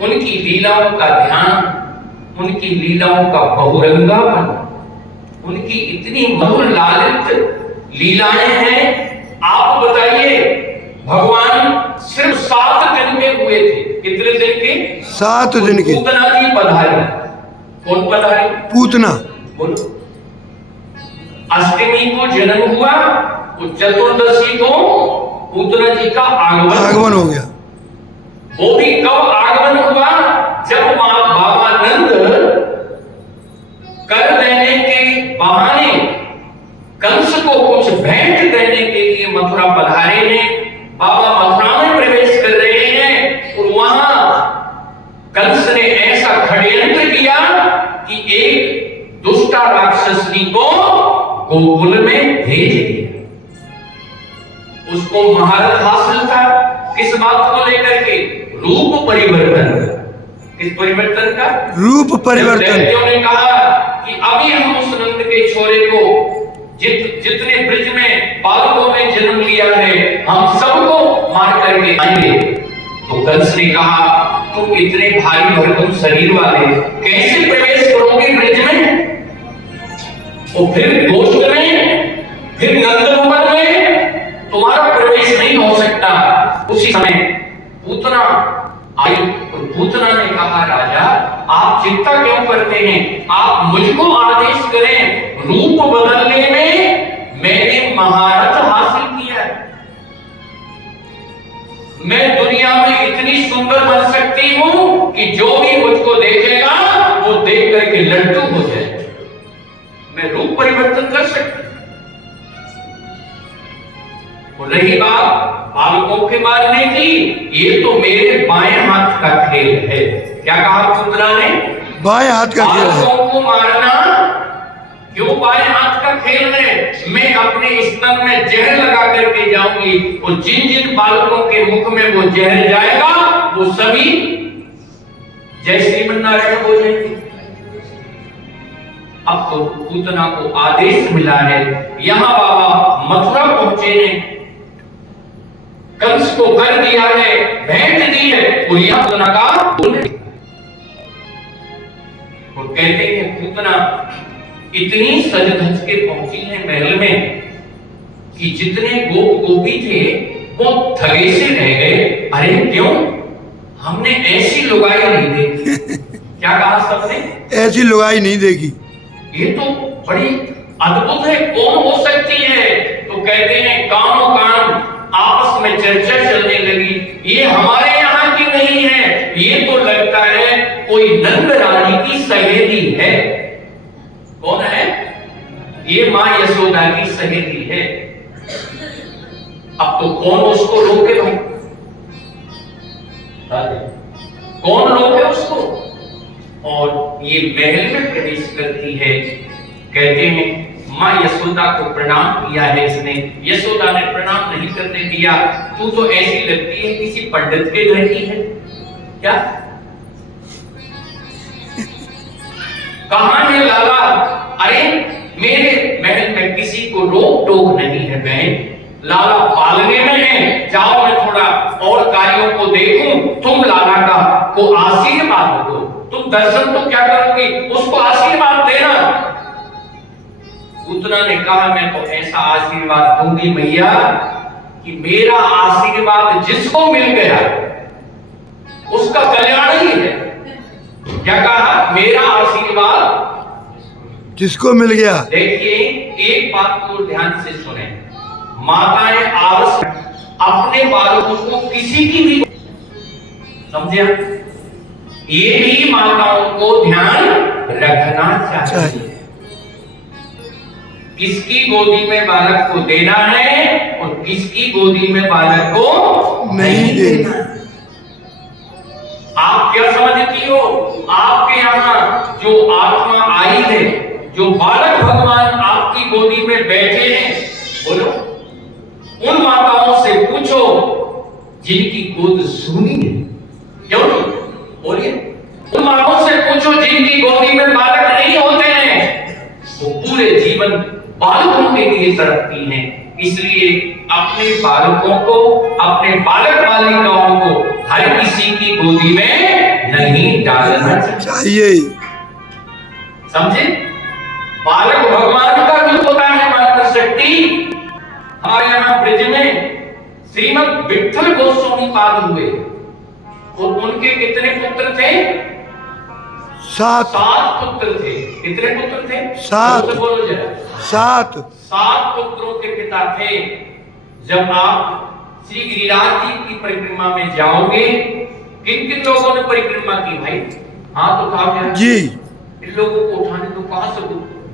उनकी लीलाओं का ध्यान, उनकी लीलाओं का बहुरंगापन, उनकी इतनी मधुर लालित लीलाएं हैं। आप बताइए, भगवान सिर्फ 7 दिन के हुए थे। कितने दिन के? 7 दिन के। पूतना जी पधारी। कौन पधारी? पूतना। बोलो। अष्टमी को जन्म हुआ, तो चतुर्दशी को पूतना जी का आगमन हो गया। वो भी कब आगमन हुआ? जब बाबा नंद कर देने के बहाने कंस को कुछ भेंट देने के लिए मथुरा पधारे हैं। बाबा मथुरा में प्रवेश कर रहे हैं और वहां कंस ने ऐसा षड्यंत्र किया कि एक दुष्टा राक्षसनी को गोकुल में भेज दिया। उसको महारथ हासिल था किस बात को लेकर के? रूप परिवर्तन। किस परिवर्तन का? रूप परिवर्तन। दैत्यों ने कहा कि अभी हम उस नंद के छोरे को जितने ब्रिज में बालकों ने जन्म लिया है, हम सबको मार करके आएंगे। तो कंस ने कहा, तुम इतने भारी भरकम शरीर वाले कैसे प्रवेश करोगे ब्रिज में? और फिर गोष्ठ में, फिर नंदभवन में तुम्हारा प्रवेश नहीं हो सकता। उसी समय पूतना आई और पूतना ने कहा, राजा आप चिंता क्यों करते हैं? आप मुझको आदेश करें, रूप बदलने में मैंने महारथ हासिल किया। मैं दुनिया में इतनी सुंदर बन सकती हूं कि जो भी मुझको देखेगा वो देख करके लड्डू हो जाए। मैं रूप परिवर्तन कर सकती। रही बात बालकों के मारने की, ये तो मेरे बाएं हाथ का खेल है। क्या कहा पूतना ने? बाएं हाथ का खेल है। बालकों को मारना क्यों बाएं हाथ का खेल है? मैं अपने स्तन में जहर लगा करके जाऊंगी और जिन जिन बालकों के मुख में वो जहर जाएगा वो सभी जय श्रीमन्नारायण हो जाएंगे। अब तो पूतना को आदेश मिला है, यहां बाबा मथुरा पहुंचे हैं, कंस को कर दिया है, भेंट दी है और यहां पूतना का और कहते हैं पूतना इतनी सज धज के पहुंची है महल में कि जितने गोप गोपी थे वो थके से रह गए। अरे क्यों? हमने ऐसी लुगाई नहीं देखी। क्या कहा सबने? ऐसी लुगाई नहीं देखी। ये तो बड़ी अद्भुत है, कौन हो सकती है? तो कहते हैं कानों कान आपस में चर्चा चलने लगी, ये हमारे यहाँ की नहीं है, ये तो लगता है कोई नंद रानी की सहेली है। कौन है? ये मां यशोदा की सहेली है। अब तो कौन उसको रोके भाई? कौन रोके उसको? और ये महल में प्रवेश करती है। कहते हैं मां यशोदा को प्रणाम किया है इसने। यशोदा ने प्रणाम नहीं करने दिया। तू तो ऐसी लगती है किसी पंडित के घर की है। क्या? कहां है लाला? अरे मेरे महल में किसी को रोक टोक नहीं है बहन, लाला पालने में है। जाओ मैं थोड़ा और कार्यों को देखूं, तुम लाला का को आशीर्वाद दो। तुम दर्शन तो क्या करोगी, उसको आशीर्वाद देना। पूतना ने कहा, मैं तो ऐसा आशीर्वाद दूंगी मैया कि मेरा आशीर्वाद जिसको मिल गया उसका कल्याण ही है। क्या कहा? मेरा आशीर्वाद जिसको मिल गया। देखिए एक बात को ध्यान से सुने, माताएं आवश्यक अपने बालकों को किसी की भी, समझे? ये भी माताओं को ध्यान रखना चाहिए। किसकी गोदी में बालक को देना है और किसकी गोदी में बालक को नहीं देना। आप क्या समझती हो? आपके यहाँ जो आत्मा आई है, जो बालक भगवान आपकी गोदी में बैठे हैं, बोलो उन माताओं से पूछो जिनकी गोद सूनी है। क्यों? बोलिए। उन माताओं से पूछो जिनकी गोदी में बालक नहीं होते हैं, वो पूरे जीवन बालकों के लिए तड़पती हैं। इसलिए अपने बालकों को, अपने बालक बालिकाओं को हर किसी की गोदी में नहीं डालना चाहिए। चाहिए। समझे? बालक भगवान का जो होता है मात्र शक्ति। हमारे यहाँ ब्रिज में श्रीमद विठल गोस्वामी पाद हुए और उनके कितने पुत्र थे? 7 पुत्र थे। कितने पुत्र थे? 7। बोलो जरा। 7 पुत्रों के पिता थे। जब आप श्री गिरिराज जी की परिक्रमा में जाओगे, किन किन लोगों ने परिक्रमा की भाई? हाथ उठाओ जरा जी। इन लोगों को उठाने तो कहां से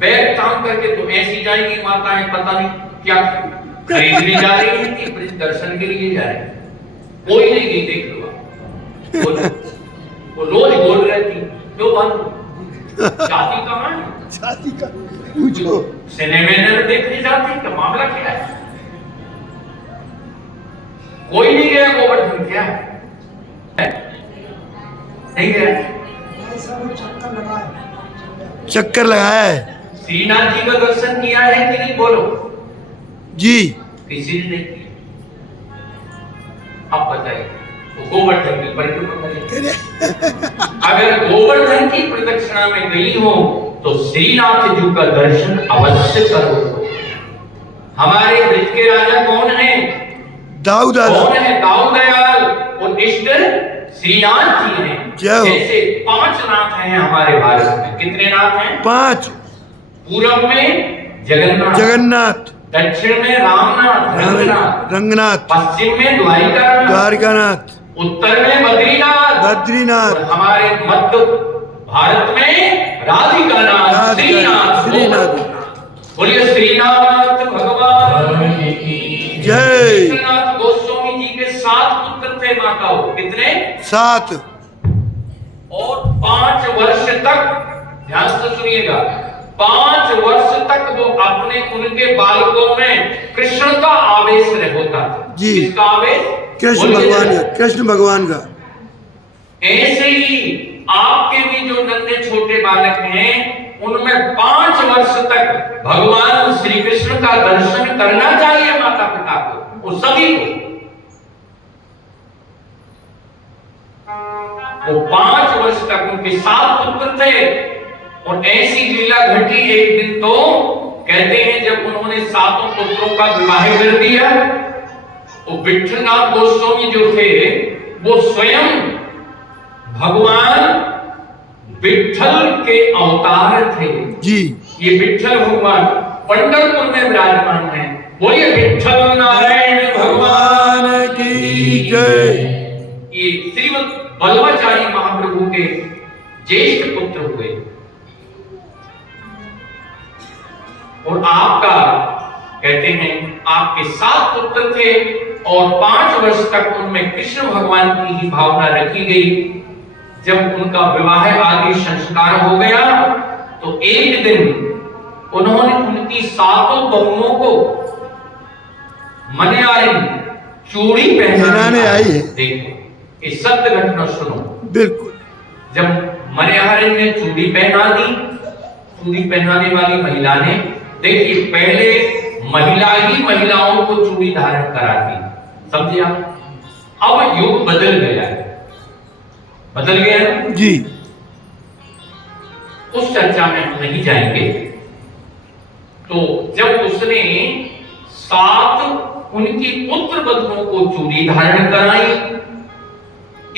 बैग टांग करके तो ऐसी जाएगी माताएं, पता नहीं क्या खरीदने जा रही है कि ब्रिज दर्शन के लिए जा रहे हैं। कोई नहीं गई, देख लो वो रोज बोल रही थी क्यों बंद जाति का मान शादी का पूछो। सिनेमे में देखने जाती का मामला क्या है? कोई नहीं गया गोवर्धन, क्या है? नहीं गया, चक्कर लगाया है श्रीनाथ जी का दर्शन किया है कि नहीं? बोलो जी। किसी ने नहीं किया। आप बताइए, तो गोवर्धन की परिक्रमा करें। अगर गोवर्धन की प्रदक्षिणा में गई हो तो श्रीनाथ जी का दर्शन अवश्य करो। हमारे ब्रज के राजा कौन है? दाऊद कौन है? दाऊद दयाल। और इष्ट श्रीनाथ जी हैं। जैसे 5 नाथ हैं हमारे भारत में। कितने नाथ हैं? 5। पूरब में जगन्नाथ, दक्षिण में रामनाथ रंगनाथ, पश्चिम में द्वारिकानाथ, उत्तर में बद्रीनाथ, और हमारे मध्य भारत में राधिकानाथ, श्रीनाथ। बोलिए श्रीनाथ भगवान की जय। श्रीनाथ गोस्वामी जी के 7 पुत्र थे माताओं। कितने? 7। और 5 वर्ष तक, ध्यान से सुनिएगा, 5 वर्ष तक वो अपने उनके बालकों में कृष्ण का आवेश होता था। जी। किसका आवेश? कृष्ण भगवान का। कृष्ण भगवान का। ऐसे ही आपके भी जो नन्हे छोटे बालक हैं, उनमें 5 वर्ष तक भगवान श्री कृष्ण का दर्शन करना चाहिए माता पिता को, और सभी को। वो 5 वर्ष तक उनके 7 पुत्र थे। और ऐसी लीला घटी एक दिन, तो कहते हैं जब उन्होंने 7 पुत्रों का विवाह कर दिया, तो विठलनाथ गोस्वामी जो थे वो स्वयं भगवान विठल के अवतार थे। जी। ये विठल भगवान पंढरपुर में विराजमान है। बोलिए विठल नारायण भगवान की जय। ये श्रीमद वल्लभाचार्य महाप्रभु के ज्येष्ठ पुत्र हुए। और आपका, कहते हैं आपके 7 पुत्र थे और 5 वर्ष तक उनमें कृष्ण भगवान की ही भावना रखी गई। जब उनका विवाह आदि संस्कार हो गया, तो एक दिन उन्होंने उनकी 7 बहुओं को मनियारिन चूड़ी पहनाने आई है। देखो ये सत्य घटना सुनो। बिल्कुल। जब मनियारिन ने चूड़ी पहना दी, चूड़ी पहनाने वाली महिला ने, देखिए पहले महिला ही महिलाओं को चूड़ी धारण कराती, समझे आप? अब युग बदल गया है। बदल गया है जी। उस चर्चा में हम नहीं जाएंगे। तो जब उसने 7 उनकी पुत्र बधुओं को चूड़ी धारण कराई,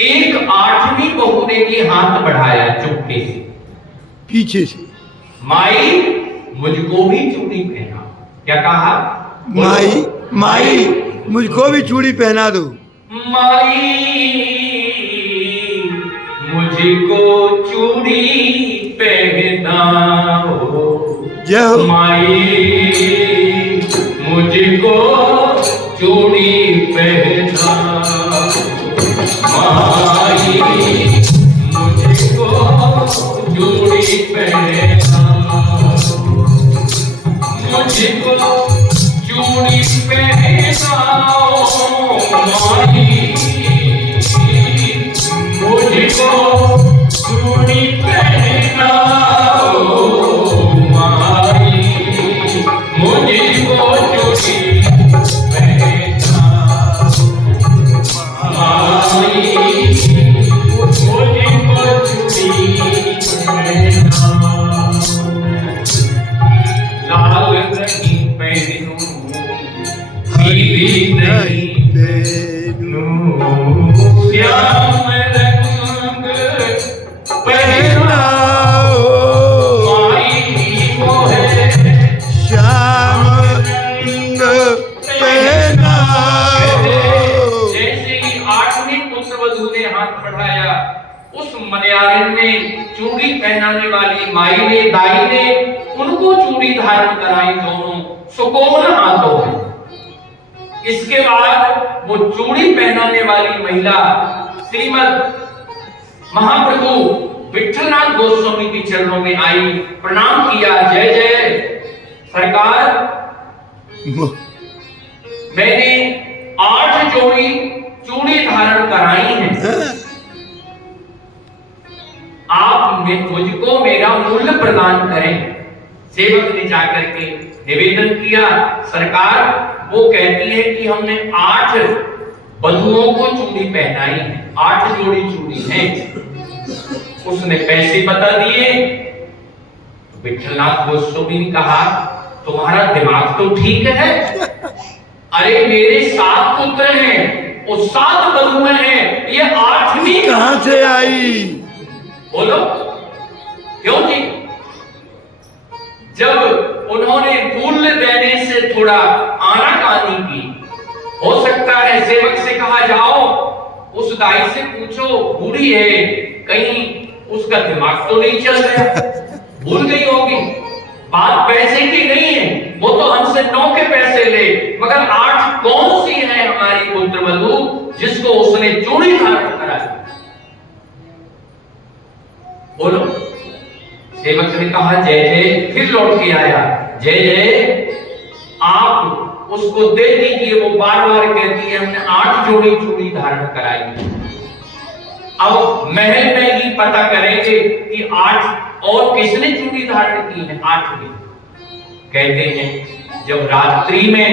एक 8वीं बहू ने भी हाथ बढ़ाया चुपके से पीछे से, माई मुझको भी चूड़ी पहना। क्या कहा? माई मुझको भी चूड़ी पहना दो। माई मुझको चूड़ी पहनाओ। जय हो। माई मुझको चूड़ी पहनाओ। माई मुझको चूड़ी पहनाओ। मुझको चूड़ी पहनाओ माई। मुझको चूड़ी पहनाओ माई। मुझको चूड़ी पहनाओ माई। मुझको पुत्रवधू ने हाथ बढ़ाया, उस मन्यारिन ने, चूड़ी पहनाने वाली माई ने, दाई ने उनको चूड़ी धारण कराई दोनों सुकोमल हाथों में। इसके बाद वो चूड़ी पहनाने वाली महिला श्रीमद महाप्रभु विठलनाथ गोस्वामी के चरणों में आई, प्रणाम किया। जय जय सरकार, मैंने 8 जोड़ी चूड़ी धारण कराई हैं, आप मुझको मेरा मूल्य प्रदान करें। सेवक ने जाकर के निवेदन किया, सरकार वो कहती है कि हमने 8 वधुओं को चूड़ी पहनाई है, 8 जोड़ी चूड़ी हैं। उसने पैसे बता दिए। विठलनाथ गोस्वामी ने कहा, तुम्हारा दिमाग तो ठीक है, अरे मेरे 7 पुत्र हैं और 7 वधुएं हैं, ये 8वीं कहां से आई? बोलो क्यों जी? जब उन्होंने मूल्य देने से थोड़ा आनाकानी की, हो सकता है सेवक से कहा जाओ उस दाई से पूछो, बूढ़ी है, कहीं उसका दिमाग तो नहीं चल रहा, भूल गई होगी, बात पैसे की नहीं है, वो तो हमसे 9 के पैसे ले, मगर 8 कौन सी है हमारी पुत्रवधू जिसको उसने चूड़ी धारण कराई? बोलो। सेवक ने कहा जय जय, फिर लौट के आया, जय जय आप उसको दे दीजिए, वो बार बार कहती है हमने 8 जोड़ी चूड़ी धारण कराई। अब महल में ही पता करेंगे कि 8 और किसने चूड़ी धारण की है। 8वीं कहते हैं जब रात्रि में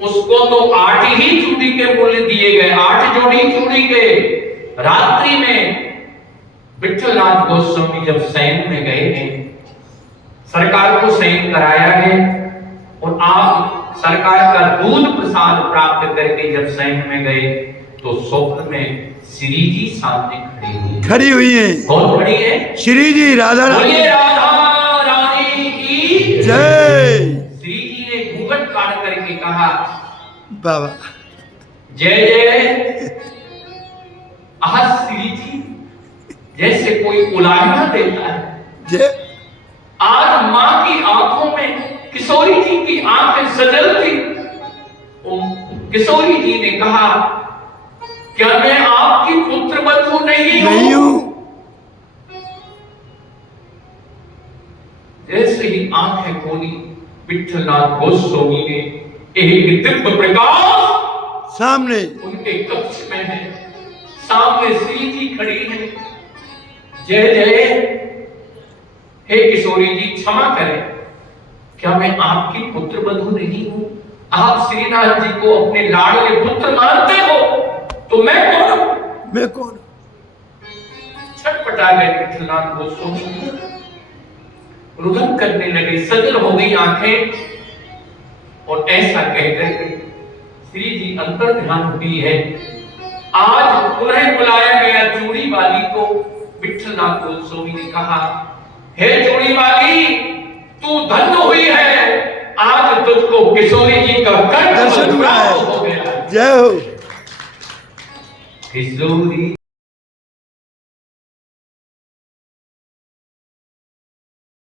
उसको तो 8 ही चूड़ी के मूल्य दिए गए, 8 जोड़ी चूड़ी के। रात्रि में विठलनाथ गोस्वामी जब शयन में गए हैं, सरकार को शयन कराया गया और आप सरकार का दूध प्रसाद प्राप्त करके जब शयन में गए तो स्वप्न में श्री जी सामने खड़ी हुई है। कौन खड़ी है? श्री जी, राधा रानी, राधा रानी की जय। श्री जी ने घूंघट काट करके कहा, बाबा जय जय। आज श्री जी जैसे कोई उलाहना देता है। जय। आज मां की आंखों में किशोरी जी की आंखें सजल थी। किशोरी जी ने कहा, क्या मैं आपकी पुत्रवधू नहीं हूं? जैसे ही आंखें खोली, विठलनाथ गोस्वामी ने एक दिव्य प्रकाश सामने उनके कक्ष में है, सामने श्री जी खड़ी है। जय जय। हे किशोरी जी, क्षमा करें, क्या मैं आपकी पुत्रवधू नहीं हूं? आप श्रीनाथ जी को अपने लाडले पुत्र मानते हो, तो मैं कौन हूं? मैं कौन? छटपटा गए विठलनाथ गोस्वामी, रुदन करने लगे, सजल हो गई आंखें, और ऐसा कहकर श्री जी अंतर ध्यान हुई है। आज पुनः बुलाया गया चूड़ी वाली को। विठलनाथ गोस्वामी ने कहा, हे चूड़ी वाली, तू धन्य हुई है, आज तुझको किशोरी जी का दर्शन हुआ है। हो गया। जय हो। किशोरी